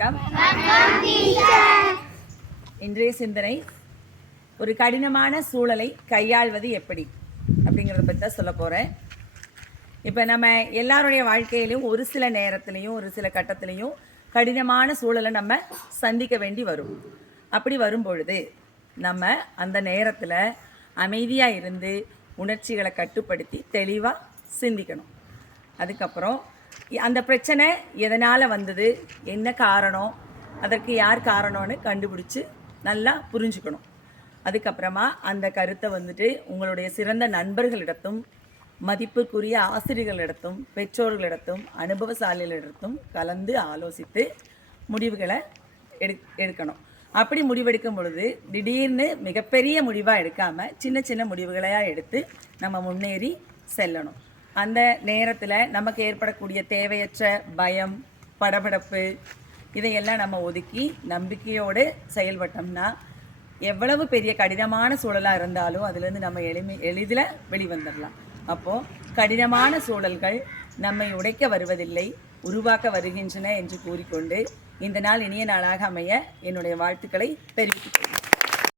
வணக்கம். இன்றைய சிந்தனை ஒரு கடினமான சூழலை கையாள்வது எப்படி அப்படிங்கிறத பற்றி தான் சொல்ல போகிறேன். இப்போ நம்ம எல்லாருடைய வாழ்க்கையிலையும் ஒரு சில நேரத்துலையும் ஒரு சில கட்டத்துலையும் கடினமான சூழலை நம்ம சந்திக்க வேண்டி வரும். அப்படி வரும் பொழுது நம்ம அந்த நேரத்தில் அமைதியாக இருந்து உணர்ச்சிகளை கட்டுப்படுத்தி தெளிவாக சிந்திக்கணும். அதுக்கப்புறம் அந்த பிரச்சனை எதனால் வந்தது, என்ன காரணம், அதற்கு யார் காரணம்னு கண்டுபிடிச்சி நல்லா புரிஞ்சுக்கணும். அதுக்கப்புறமா அந்த கருத்தை உங்களுடைய சிறந்த நண்பர்களிடத்தும் மதிப்புக்குரிய ஆசிரியர்களிடத்தும் பெற்றோர்களிடத்தும் அனுபவசாலிகளிடத்தும் கலந்து ஆலோசித்து முடிவுகளை எடுக்கணும். அப்படி முடிவெடுக்கும் பொழுது திடீர்னு மிகப்பெரிய முடிவாக எடுக்காமல் சின்ன சின்ன முடிவுகளையாக எடுத்து நம்ம முன்னேறி செல்லணும். அந்த நேரத்தில் நமக்கு ஏற்படக்கூடிய தேவையற்ற பயம், படபடப்பு இதையெல்லாம் நம்ம ஒதுக்கி நம்பிக்கையோடு செயல்பட்டோம்னா எவ்வளவு பெரிய கடினமான சூழலாக இருந்தாலும் அதுலேருந்து நம்ம எளிதில் வெளிவந்துடலாம். அப்போது கடினமான சூழல்கள் நம்மை உடைக்க வருவதில்லை, உருவாக்க வருகின்றன என்று கூறிக்கொண்டு இந்த நாள் இனிய நாளாக அமைய என்னுடைய வாழ்த்துக்களை தெரிவித்துக் கொள்கிறேன்.